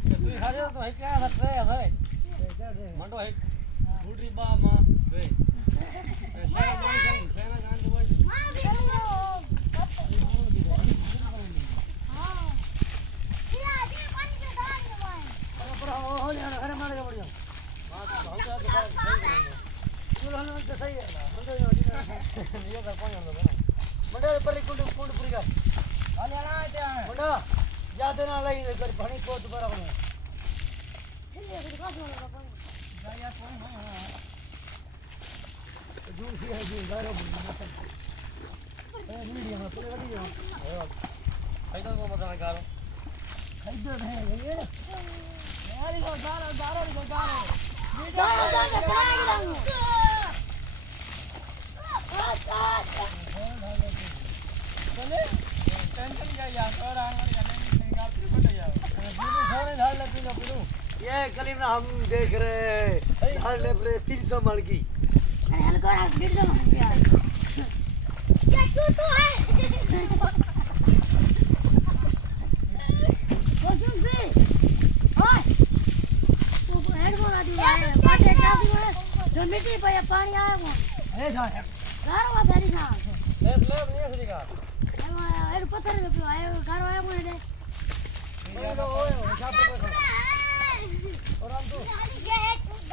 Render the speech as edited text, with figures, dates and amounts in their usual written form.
तू खाजे तो है क्या हट रहे है मंडो है फूटी बा मां वे सेना जान के बोल हां किया जी पानी के दान के भाई पर हो ले अरे मार के बढ़िया हां हम जा चलो हम तो सही है ना मंडो ये कर कौन हम लोग मंडो पर कुंड पूरी का हाले ना आते हैं मंडो ज्यादा ना लगी कर पानी को दोबारा बना ये भी का बोल रहा है या कौन है दूर से है जी गारो ए मीडियम में पूरे वाली है खाइदो को मत गारो खाइदो है ये यार को गारो गारो गारो गारो चले टेंशन क्या यार और आने ये करीब ना हम देख रहे हैं धान ले 300 मन की अरे हल्का 150 मन की यार क्या तू है वो क्यों से ओए तू हेड बोला दी है पाटे टाटी में जो मिट्टी पे पानी आया वो ए जा गारो तेरी ना ले ले सरी का हेड पत्थर पे आया गारो आया मुझे ये लो ओए हिसाब पे और हम तो ये है कूद